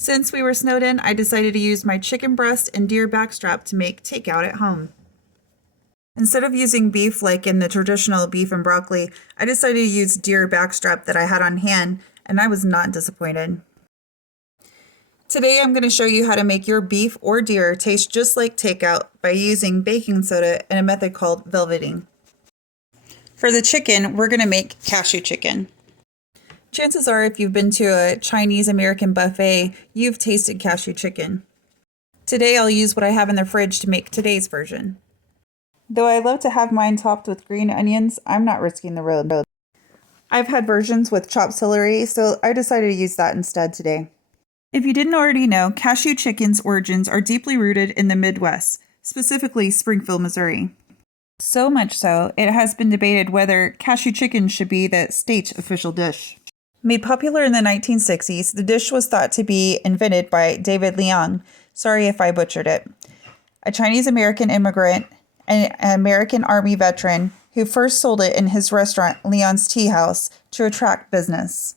Since we were snowed in, I decided to use my chicken breast and deer backstrap to make takeout at home. Instead of using beef like in the traditional beef and broccoli, I decided to use deer backstrap that I had on hand, and I was not disappointed. Today I'm going to show you how to make your beef or deer taste just like takeout by using baking soda and a method called velveting. For the chicken, we're going to make cashew chicken. Chances are if you've been to a Chinese American buffet, you've tasted cashew chicken. Today I'll use what I have in the fridge to make today's version. Though I love to have mine topped with green onions, I'm not risking the road. I've had versions with chopped celery, so I decided to use that instead today. If you didn't already know, cashew chicken's origins are deeply rooted in the Midwest, specifically Springfield, Missouri. So much so, it has been debated whether cashew chicken should be the state's official dish. Made popular in the 1960s, the dish was thought to be invented by David Leong, sorry if I butchered it, a Chinese-American immigrant and an American Army veteran who first sold it in his restaurant, Leon's Tea House, to attract business.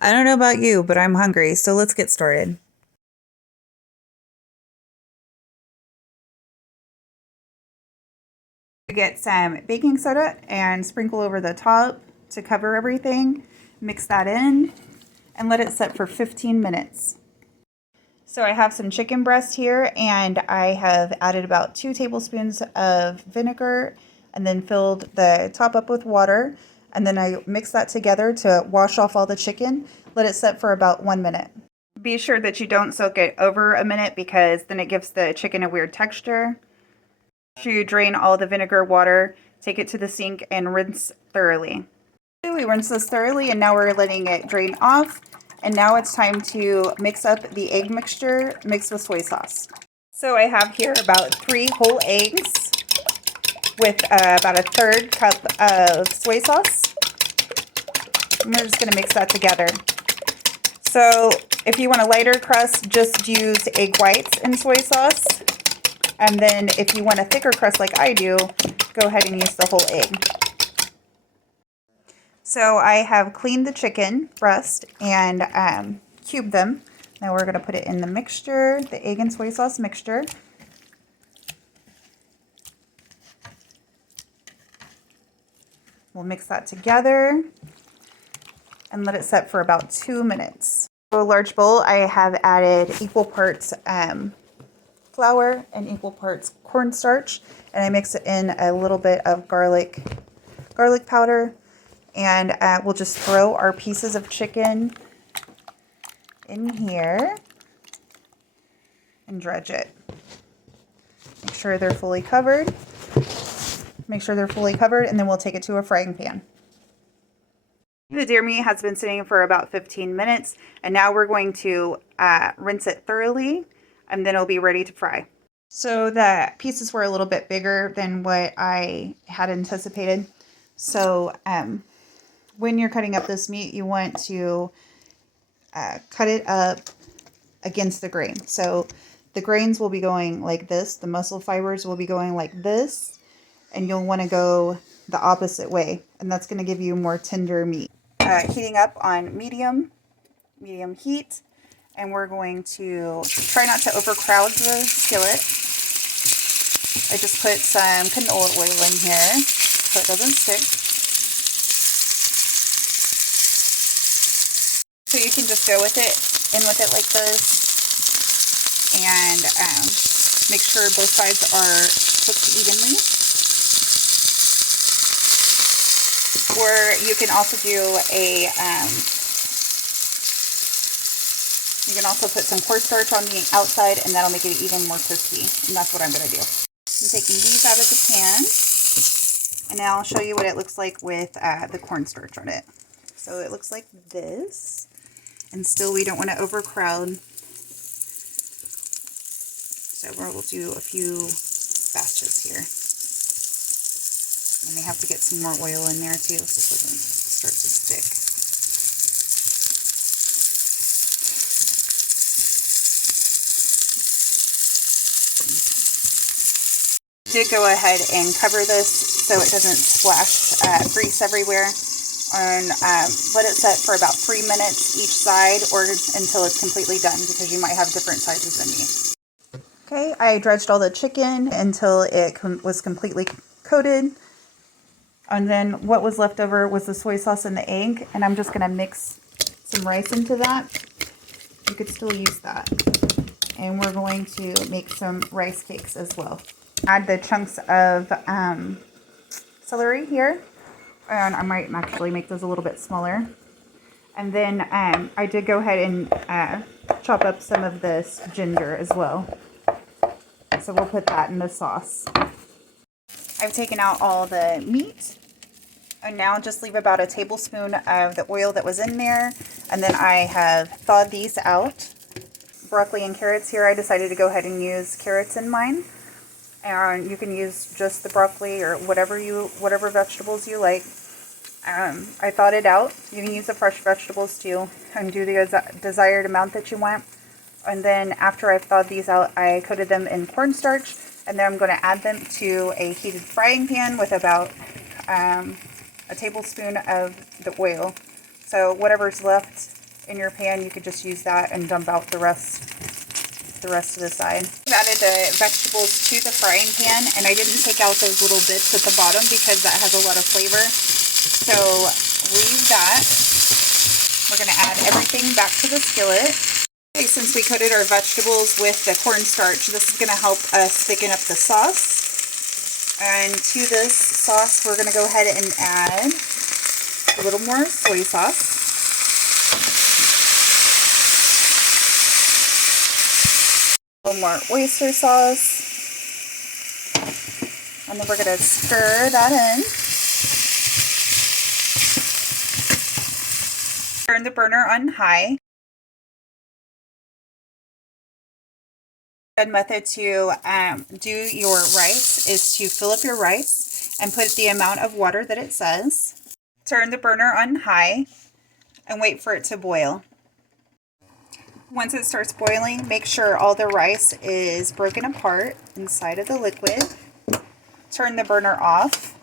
I don't know about you, but I'm hungry, so let's get started. Get some baking soda and sprinkle over the top to cover everything. Mix that in and let it set for 15 minutes. So I have some chicken breast here, and I have added about 2 tablespoons of vinegar and then filled the top up with water. And then I mix that together to wash off all the chicken. Let it set for about 1 minute. Be sure that you don't soak it over a minute because then it gives the chicken a weird texture. After you drain all the vinegar water, take it to the sink and rinse thoroughly. We rinse this thoroughly, and now we're letting it drain off. And now it's time to mix up the egg mixture mixed with soy sauce. So I have here about 3 whole eggs with about a 1/3 cup of soy sauce. And we're just going to mix that together. So if you want a lighter crust, just use egg whites and soy sauce. And then if you want a thicker crust like I do, go ahead and use the whole egg. So I have cleaned the chicken breast and cubed them. Now we're going to put it in the mixture, the egg and soy sauce mixture. We'll mix that together and let it set for about 2 minutes. For a large bowl, I have added equal parts flour and equal parts cornstarch, and I mix it in a little bit of garlic powder. And we'll just throw our pieces of chicken in here and dredge it. Make sure they're fully covered. And then we'll take it to a frying pan. The deer meat has been sitting for about 15 minutes, and now we're going to rinse it thoroughly, and then it'll be ready to fry. So the pieces were a little bit bigger than what I had anticipated. So when you're cutting up this meat, you want to cut it up against the grain. So the grains will be going like this. The muscle fibers will be going like this. And you'll want to go the opposite way. And that's going to give you more tender meat. Heating up on medium heat. And we're going to try not to overcrowd the skillet. I just put some canola oil in here so it doesn't stick. So you can just go with it, like this, and make sure both sides are cooked evenly. Or you can also do you can also put some cornstarch on the outside, and that'll make it even more crispy. And that's what I'm going to do. I'm taking these out of the pan, and now I'll show you what it looks like with the cornstarch on it. So it looks like this. And still, we don't want to overcrowd. So we'll do a few batches here. And we have to get some more oil in there too, so it doesn't start to stick. I did go ahead and cover this so it doesn't splash grease everywhere. and let it set for about 3 minutes each side or until it's completely done, because you might have different sizes of meat. Okay, I dredged all the chicken until it was completely coated. And then what was left over was the soy sauce and the egg, and I'm just going to mix some rice into that. You could still use that. And we're going to make some rice cakes as well. Add the chunks of celery here, and I might actually make those a little bit smaller. And then I did go ahead and chop up some of this ginger as well. So we'll put that in the sauce. I've taken out all the meat, and now just leave about a tablespoon of the oil that was in there. And then I have thawed these out. Broccoli and carrots here, I decided to go ahead and use carrots in mine. And you can use just the broccoli or whatever vegetables you like. I thawed it out. You can use the fresh vegetables too, and do the desired amount that you want. And then after I've thawed these out, I coated them in cornstarch, and then I'm going to add them to a heated frying pan with about a tablespoon of the oil. So whatever's left in your pan, you could just use that and dump out the rest to the side. I've added the vegetables to the frying pan, and I didn't take out those little bits at the bottom because that has a lot of flavor. So leave that. We're going to add everything back to the skillet. Okay, since we coated our vegetables with the cornstarch, this is going to help us thicken up the sauce. And to this sauce, we're going to go ahead and add a little more soy sauce. A little more oyster sauce. And then we're going to stir that in. Turn the burner on high. Good method to do your rice is to fill up your rice and put the amount of water that it says. Turn the burner on high and wait for it to boil. Once it starts boiling, make sure all the rice is broken apart inside of the liquid. Turn the burner off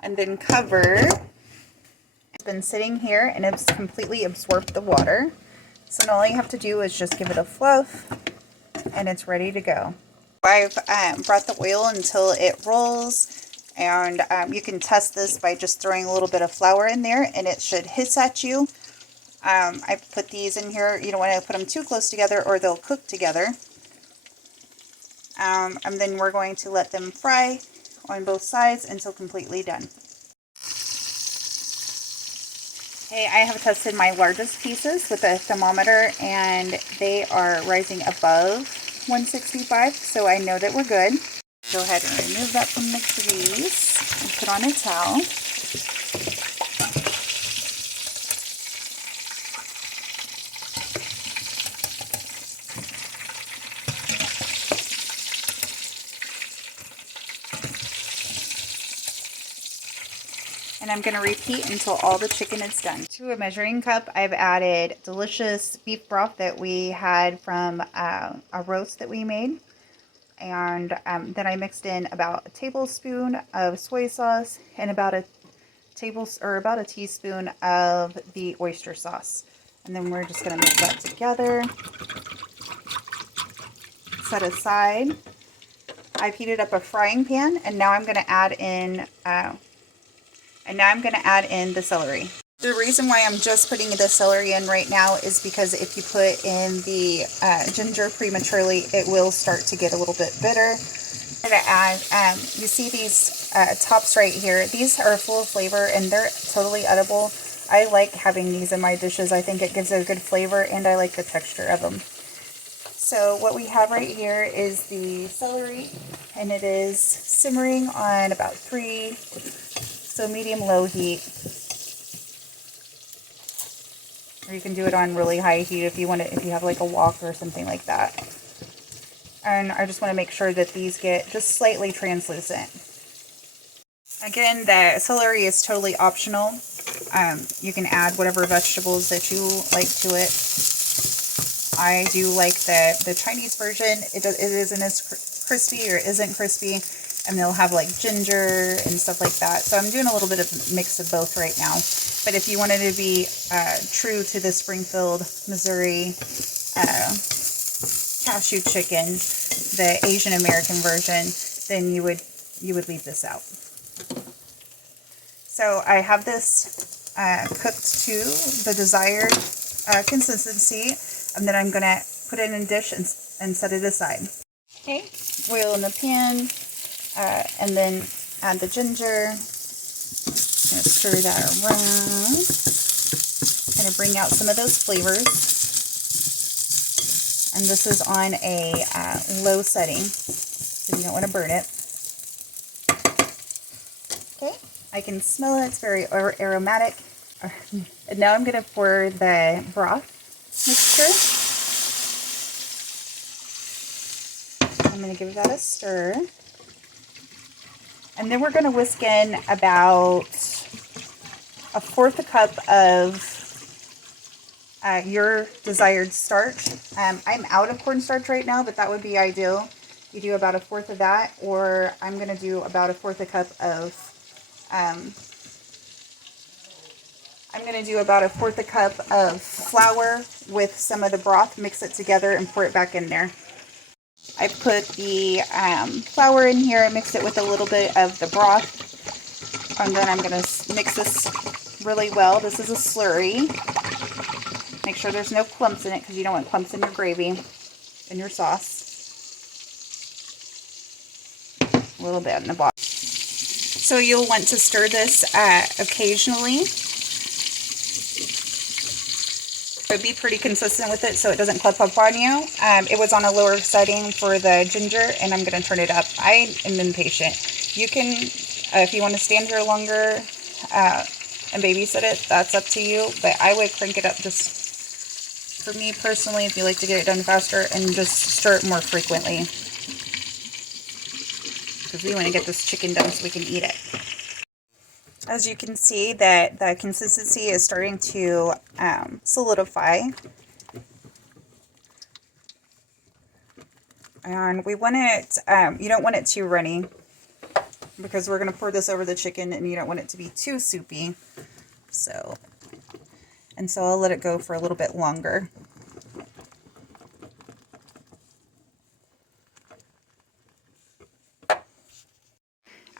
and then cover. It's been sitting here and it's completely absorbed the water. So now all you have to do is just give it a fluff and it's ready to go. I've brought the oil until it rolls, and you can test this by just throwing a little bit of flour in there and it should hiss at you. I put these in here. You don't want to put them too close together or they'll cook together. And then we're going to let them fry on both sides until completely done. Okay, I have tested my largest pieces with a thermometer, and they are rising above 165, so I know that we're good. Go ahead and remove that from the grease and put on a towel. And I'm going to repeat until all the chicken is done. To a measuring cup, I've added delicious beef broth that we had from a roast that we made. And then I mixed in about a tablespoon of soy sauce and about a teaspoon of the oyster sauce. And then we're just going to mix that together. Set aside. I've heated up a frying pan, and now I'm going to add in the celery. The reason why I'm just putting the celery in right now is because if you put in the ginger prematurely, it will start to get a little bit bitter. I'm going to add, you see these tops right here, these are full of flavor and they're totally edible. I like having these in my dishes. I think it gives it a good flavor and I like the texture of them. So what we have right here is the celery, and it is simmering on about 3, so medium-low heat. Or you can do it on really high heat if you want it, if you have like a wok or something like that. And I just want to make sure that these get just slightly translucent. Again, the celery is totally optional. You can add whatever vegetables that you like to it. I do like the Chinese version. It isn't as crispy or isn't crispy. and they'll have like ginger and stuff like that. So I'm doing a little bit of a mix of both right now. But if you wanted to be true to the Springfield, Missouri cashew chicken, the Asian American version, then you would leave this out. So I have this cooked to the desired consistency, and then I'm going to put it in a dish and set it aside. Okay, oil in the pan, and then add the ginger. Gonna stir that around. Gonna bring out some of those flavors. And this is on a low setting, so you don't want to burn it. Okay, I can smell it. It's very aromatic. And now I'm gonna pour the broth mixture. I'm gonna give that a stir. And then we're gonna whisk in about 1/4 cup of your desired starch. I'm out of cornstarch right now, but that would be ideal. You do about 1/4 of that, or I'm going to do about 1/4 cup of, I'm going to do about 1/4 cup of flour with some of the broth, mix it together and pour it back in there. I put the flour in here, mixed it with a little bit of the broth, and then I'm going to mix this really well. This is a slurry. Make sure there's no clumps in it because you don't want clumps in your gravy, in your sauce. A little bit in the bottom. So you'll want to stir this occasionally. But be pretty consistent with it so it doesn't clump up on you. It was on a lower setting for the ginger, and I'm going to turn it up. I am impatient. You can, if you want to stand here longer and babysit it, that's up to you. But I would crank it up just for me personally, if you like to get it done faster, and just stir it more frequently. Because we want to get this chicken done so we can eat it. As you can see, that the consistency is starting to solidify. And we want it, you don't want it too runny, because we're going to pour this over the chicken, and you don't want it to be too soupy. So I'll let it go for a little bit longer.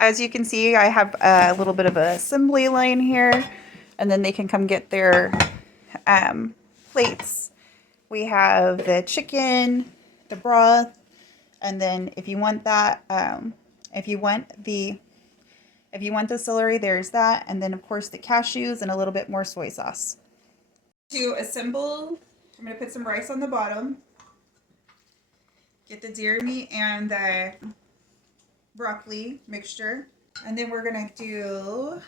As you can see, I have a little bit of an assembly line here, and then they can come get their plates. We have the chicken, the broth, and then if you want that, if you want the celery, there's that, and then of course the cashews and a little bit more soy sauce. To assemble, I'm going to put some rice on the bottom, get the deer meat and the broccoli mixture, and then we're going to do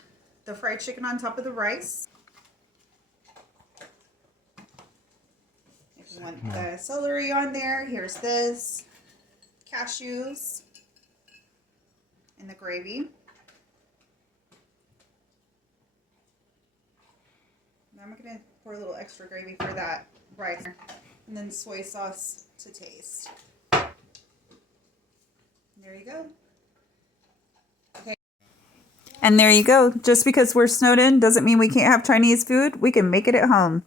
the fried chicken on top of the rice. If you want the celery on there, here's this, cashews, and the gravy. Now I'm going to pour a little extra gravy for that rice, and then soy sauce to taste. There you go. Okay. And there you go. Just because we're snowed in doesn't mean we can't have Chinese food. We can make it at home.